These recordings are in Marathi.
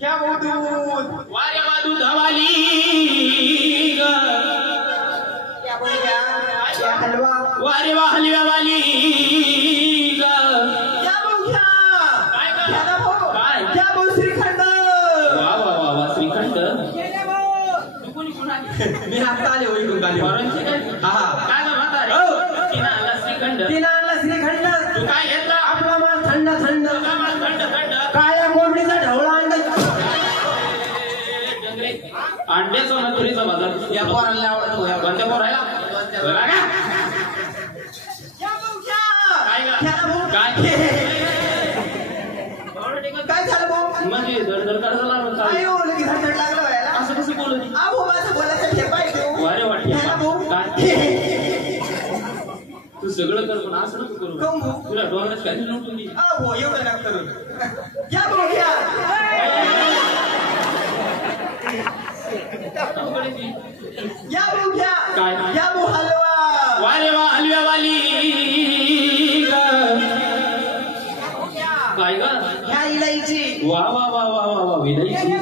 क्या वो दूध वारे वा दूधवाली क्या बोल गया क्या हलवा वारे वा हलव्यावाली क्या बोल गया काय ग? क्या ना भाऊ काय? क्या बोल श्रीखंड वा वा वा वा श्रीखंड क्या भाऊ तू कोणी कोण आली मी आता आले होई कोण आले पोरांची काय हा काय ग म्हातारे हो. तिनं आला श्रीखंड तिला आणला श्रीखंड तू काय घेतला आपला माल थंड थंड तुझा माल थंड थंड काळ्या कोंबडीचा ढवळा अंडा अंड्याचा मथुरीचा बाजार या पोराला आवडतो या कोणत्या पोरायला बघा का? क्या भाऊ काय ग? क्या भाऊ काय काय झालं भाऊ म्हणजे धडधड करायला लागलं अयो लगेच धडधड लागलं व्हायला असं कसं बोलत होती? आ भाऊ माझं बोलायचं ठेपा आहे देऊ वारे वाटते क्या भाऊ काय तू सगळं कर पण असं नको करू कम भाऊ तुला डोंगरात काही नव्हतं दिली आ भाऊ एवढं नका करू क्या भाऊ क्या या भाऊ क्या काय? या भाऊ हलवा वारे वा हलव्यावाली काय ग ह्या इलायची वा वा वा वा वा वा विलायची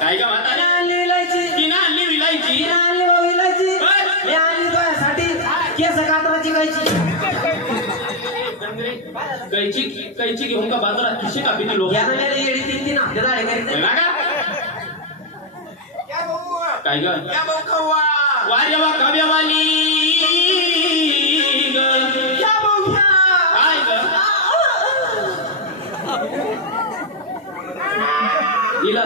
काय ग म्हातारे आणली इलायची तिनं आणली विलायची आणली भाऊ इलायची बर. मी आणली तुझ्यासाठी केस कातराची गायची कैची कैची घेऊन का बाजारात खिशे कापी ती लोक यानं नेली येडी तीन तीन हप्ते झाले करीत काय ग क्या भाऊ कव्वा वारे वा काव्यावाली क्या भाऊ क्या काय ग हिला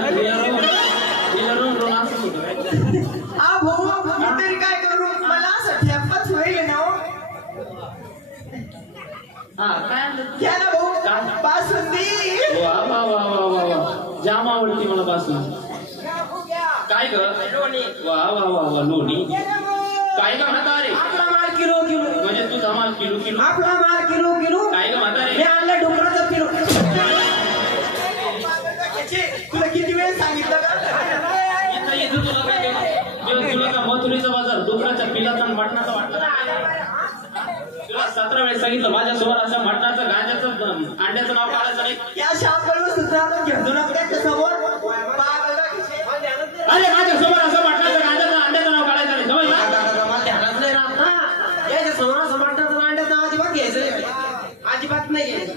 रोन असं होतं आ भाऊ मी तरी काय करू मला असं ठेपच होईल ना हो. हा काय आणलं घ्या ना भाऊ काय? बासुंदी वा वा वा वा वा वा जाम आवडती मला पासून काय ग वा वा वा वा लोणी काय ग म्हातारे आपला माल किलो किलो म्हणजे तुझा माल किलो किलो आपला माल किलो किलो काय ग म्हातारे मी आणलं डोंगराचं किलो तुला किती वेळ सांगितलं का इथं येतो तुला काय जेव्हा तुला का मथुरीचा बाजार डुकराच्या पिलाचा आणि मटणाचा वाटला तुला 17 वेळेस सांगितलं माझ्यासमोर असं मटणाचं गांजाचं अंड्याचं नाव काढायचं नाही या शापकडून सुद्धा घेतो ना त्याच्या समोर अरे माझ्यासमोर असं मटणाचं गांजाचं अंड्याचं नाव काढायचं नाही समजलं ध्यानात नाही राहत ना याच्या समोर असं म्हणतात अंड्याचं नाव अजिबात घ्यायचं अजिबात नाही घ्यायचं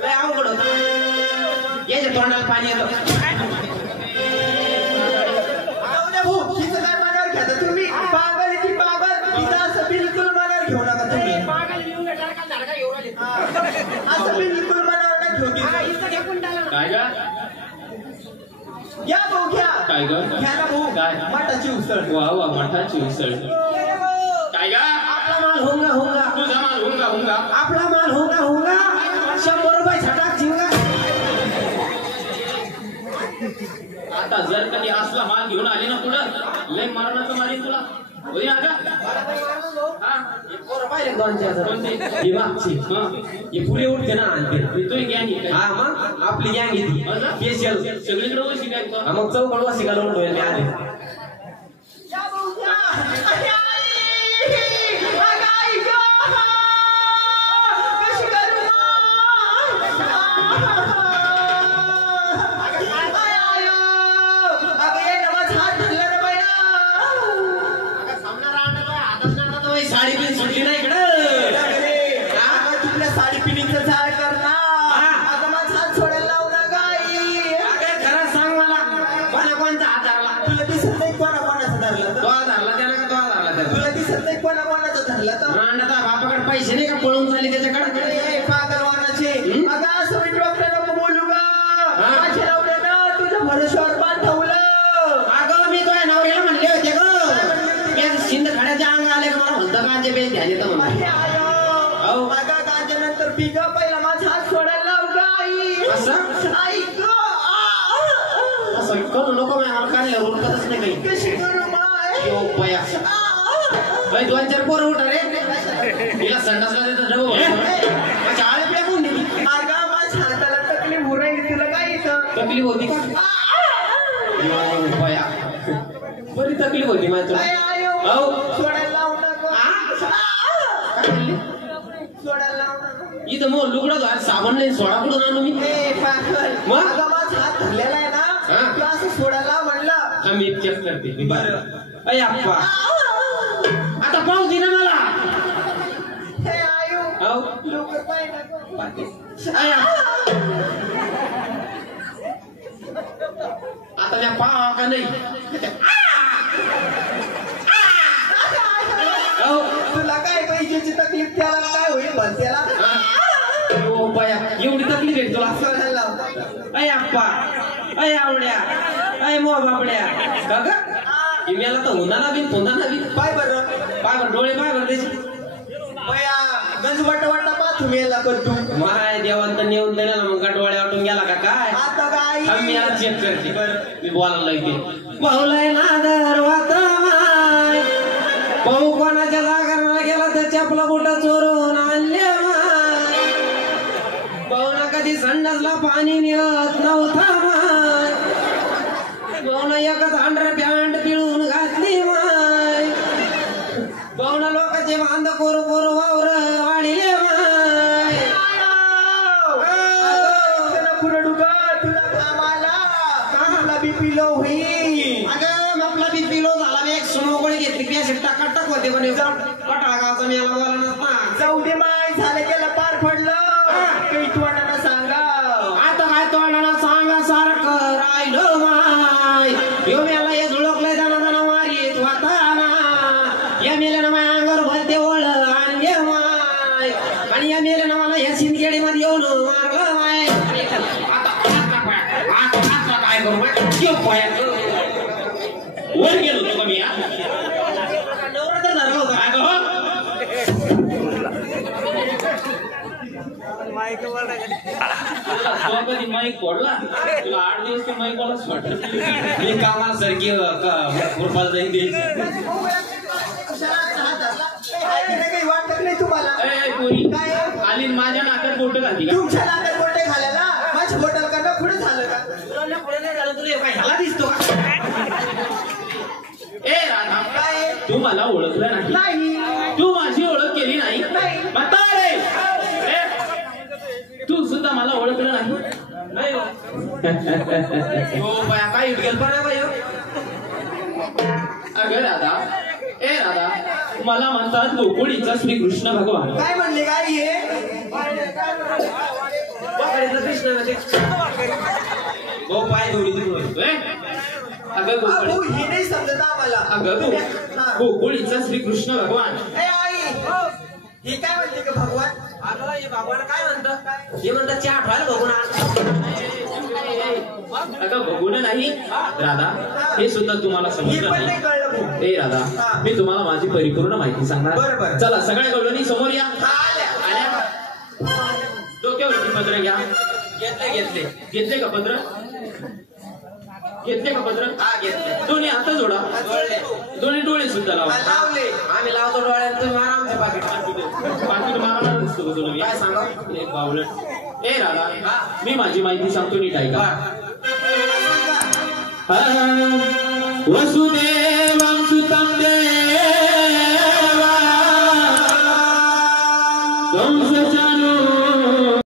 लय अवघड होतं याच्या तोंडाला पाणी येतं हिचं काय मनावर घ्या तुम्ही पागल ती पागल हिचं असं बिलकुल मनावर घेऊ नका तुम्ही असं बिलकुल मनावर नाही घेऊ तिचं. काय ग या भाऊ घ्या काय ग घ्या ना भाऊ काय? मठाची उसळ वा वा मठाची उसळ काय ग आपला माल होंगा होंगा तुझा माल हुंगा हुंगा आपला माल होंगा होंगा 100 रुपये छटाक झिंगा आता जर कधी असला माल घेऊन आली ना पुढं लय मरणाचं मारीन तुला होई आता हा पाहिले दोन चार कोणती? ही मागची ही पुढे उठते ना आणते तुझी गॅंग आहे हा मग आपली गँग येते काय स्पेशल सगळीकडे वशी काय हा मग चौकड वासी घालून डोळे मी आले साडी पिन सुटली नाही इकडं तुला साडी पिनीचं झाड करणार आता माझा हात सोडायला लावू नका खरं सांग मला कोणा कोणचा हात धरला तुला दिसत नाही कोणा कोणाचा धरला तो धरला त्याला का तो धरला त्याला तुला दिसत नाही कोणा कोणाचा धरला तर रांडाचा बापाकडे पैसे नाही का पळून चालले त्याच्याकडे पागलवानाचे अगं असं मी डॉक्टर नको बोलू का माझ्या नवऱ्यानं तुझ्या भरोश्यावर पाठवलं अगं मी तुझ्या नवऱ्याला म्हणले होते ग शिंद खड्याच्या अंग आले का मला म्हणतं गांजे बेस घ्यायचे तर म्हणतो बघा गांजेनंतर पिक पहिला माझा हात सोडायला लाव गाई असं आई ग असं करू नको मी आम्हाला काढल्या उरकतच नाही काही कशी करू माय दोन चार पोरं उठा रे तिला संडासला देतात डबो चाळे पिढ्या कोण दिली अगं माझ्या हाताला तकलीफ उरायली तुला काय येतं तकलीफ होती का बरी तकलीफ होती माझ्या सोडायला लावू नको सोडायला लावू नको इथं मग लुगडं घाल साबण नाही सोडा कुठून आणू मी पागल मग? आता माझा हात धरलेला आहे ना तू असं सोडायला म्हणलं मी चेक करते बरं अय अप्पा आता पाहू दे ना मला हे आयु हो लवकर पाहिजे अय आता त्या पाहा का नाही हो तुला काय पैशाची तकलीफ त्याला काय होईल भरत्याला ओ बाया एवढी तकलीफ आहे तुला सोडायला लावता अय अप्पा अय आवड्या अय मो बाबड्या का ग इमेला तर हुंदाना बी फोंदाना बी पाय बरं पाय बर डोळे पाय बर त्याचे बया गंज वाटा तुम्ही याला करतो माय देवांत नेऊन दिला ना मग डोळे वाटून गेला का काय आता काय मी याला चेक करते मी बोलायला लागते बहुलय नादर वाता माय भाऊ कोणाच्या जागरणाला गेला तर चपला बुटा चोरून आणले माय भाऊना कधी संडासला पाणी नेत नव्हता माय भाऊना एकच अंडर पॅन्ट पिळून घातली माय भाऊना लोकांचे बांध कोरू कोरू वावर वाढले माय पुढे डुगा तुला कामाला बीपी लो होईल अगं आपला बी पिलो झाला मी एक सुमोगोळी घेतली की अशी टाकाटक होते पण कटाळा गावचा मेला बोला नसता जाऊ दे माय झालं गेलं पार पडलं काही तोंडाला सांगा आता काय तोंडाला सांगा सारखं राहिलं माय यो मेला हे झुळकलंय जाणं जाणं मारीत वाताना या मेल्यानं माय अंगावर भरते ओळ आणले माय आणि या मेल्यानं मला या सिंदखेडी मध्ये येऊन मारलं माय आता काय करू माय वर गेलो होतो का मी नवरात्र धरला होता काय गं कधी माईक फोडला तुला 8 दिवस ते माईक वाला वाटत मी कामाला सारखी कृपाला जाईन द्यायची काही वाटत नाही तुम्हाला काय आली माझ्या नाकात बोट घातली का तुमच्या नाकात बोटे घालायला माझ्या बोटाला करणं पुढे झालं का पुढे नाही झालं तुला काय ह्याला दिसतो का ए राधा काय तू मला ओळखलं नाही तू माझी ओळख केली नाही बता रे तू सुद्धा मला ओळखलं नाही हो बाया काय गेल पण बाई अगं राधा ए राधा मला म्हणतात गोकुळीचा श्रीकृष्ण भगवान काय म्हणले काय हे कृष्ण हो पाय दोरी अगं भाऊ हे नाही समजत आम्हाला अगं गोकुळीचा श्रीकृष्ण भगवान ए आई हे काय म्हणते का भगवान अगं हे भगवान काय म्हणतं हे म्हणतात चहा आठवायला बघून अगं बघून नाही राधा हे सुद्धा तुम्हाला हे समजलं पण नाही कळलं भाऊ ए राधा मी तुम्हाला माझी परिपूर्ण माहिती सांगणार बरोबर. चला सगळ्या गवळणी समोर या आल्या. आल्या डोक्यावरती पत्र घ्या घेतले का पत्र घेतले का पत्र हा घेतले दोन्ही हात जोडा दोन्ही डोळे सुद्धा लावा लावले आम्ही लावतो डोळ्यात तुम्ही मारा आमचे पाकिट मारणार नसतो तुम्ही काय सांगा एक बावळट ए राधा मी माझी माहिती सांगतो नीट ऐका वसुदेवं सुतं देवं